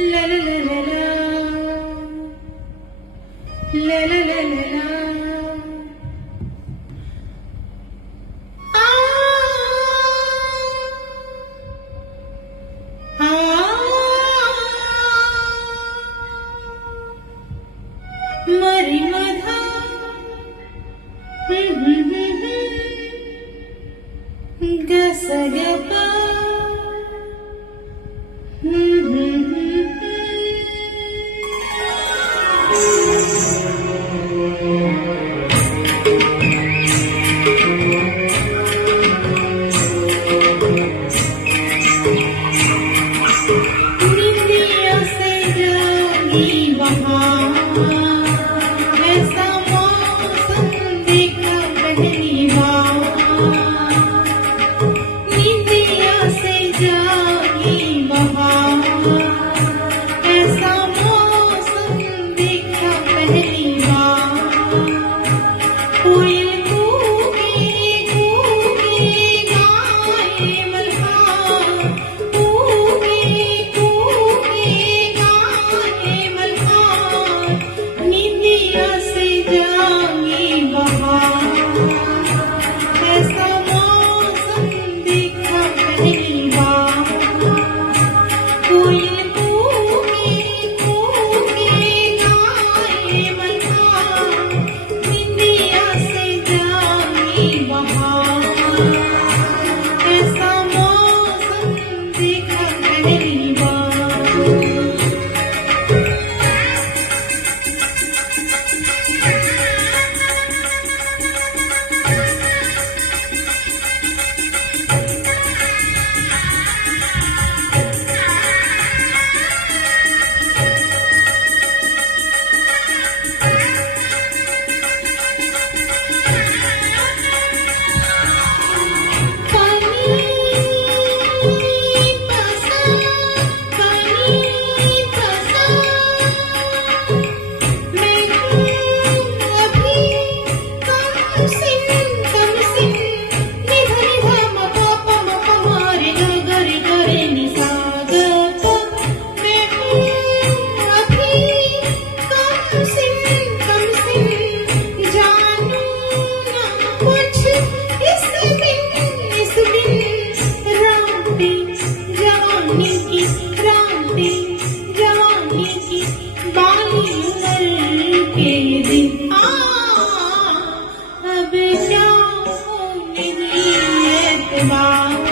La la la la la, la la la la la. Mari Madha, Gasagapa. निंदिया से जागी वहाँ ऐसा मौसम देखा पहली बार। निंदिया से जागी वहाँ ऐसा मौसम देखा पहली बार। कोयल कूके कूके गाए मल्हार, कूके कूके गाए मल्हार। निंदिया से जागी बहार ऐसा मौसम देखा पहली बार। कोयल कूके कूके गाए मल्हार। निंदिया से जागी बहार ऐसा मौसम देखा पहली बार। अब क्या होने दी एतबार।